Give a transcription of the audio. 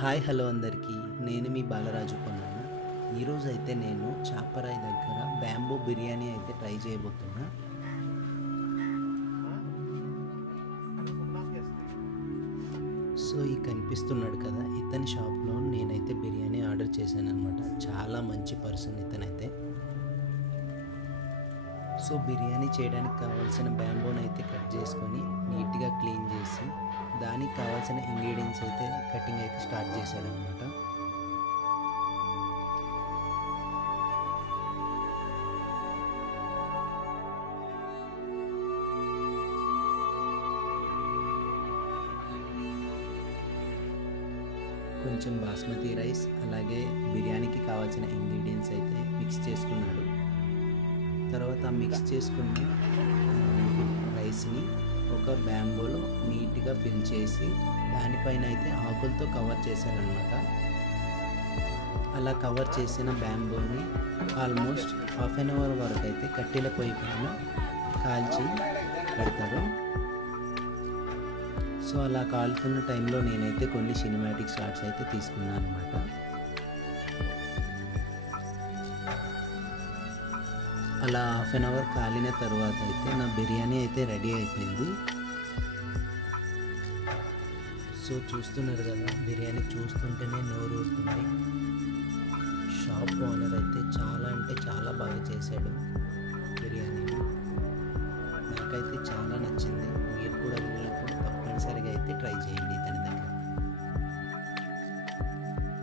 Hi hello అందరికీ. నేను మీ బాలరాజు కొన్నాను. ఈరోజైతే నేను చాపరాయి దగ్గర బ్యాంబూ బిర్యానీ అయితే ట్రై చేయబోతున్నా. సో ఈ కనిపిస్తున్నాడు కదా, ఇతని షాప్లో నేనైతే బిర్యానీ ఆర్డర్ చేశాననమాట. చాలా మంచి పర్సన్ ఇతనైతే. సో బిర్యానీ చేయడానికి కావాల్సిన బ్యాంబూని అయితే కట్ చేసుకొని నీట్గా క్లీన్ చేసి దానికి కావాల్సిన ఇంగ్రీడియంట్స్ అయితే కటింగ్ అయితే స్టార్ట్ చేశాడనమాట. కొంచెం బాస్మతి రైస్ అలాగే బిర్యానీకి కావాల్సిన ఇంగ్రీడియంట్స్ అయితే మిక్స్ చేసుకున్నాడు. తర్వాత మిక్స్ చేసుకున్న రైస్ని ఒక బ్యాంబోలో నీట్గా ఫిల్ చేసి దానిపైన అయితే ఆకులతో కవర్ చేశారనమాట. అలా కవర్ చేసిన బ్యాంబోని ఆల్మోస్ట్ హాఫ్ అన్ అవర్ వరకు అయితే కట్టెల పొయ్యి పైన కాల్చి పెడతారు. సో అలా కాలుతున్న టైంలో నేనైతే కొన్ని సినిమాటిక్ షాట్స్ అయితే తీసుకున్నాను అనమాట. అలా హాఫ్ అన్ అవర్ కాలిన తర్వాత అయితే నా బిర్యానీ అయితే రెడీ అయిపోయింది. సో చూస్తున్నారు కదా, బిర్యానీ చూస్తుంటేనే నోరు ఊరుతుంది. షాప్ ఓనర్ అయితే చాలా అంటే చాలా బాగా చేశాడు బిర్యానీని. నాకైతే చాలా నచ్చింది. మీరు కూడా వెళ్ళినప్పుడు తప్పనిసరిగా అయితే ట్రై చేయండి.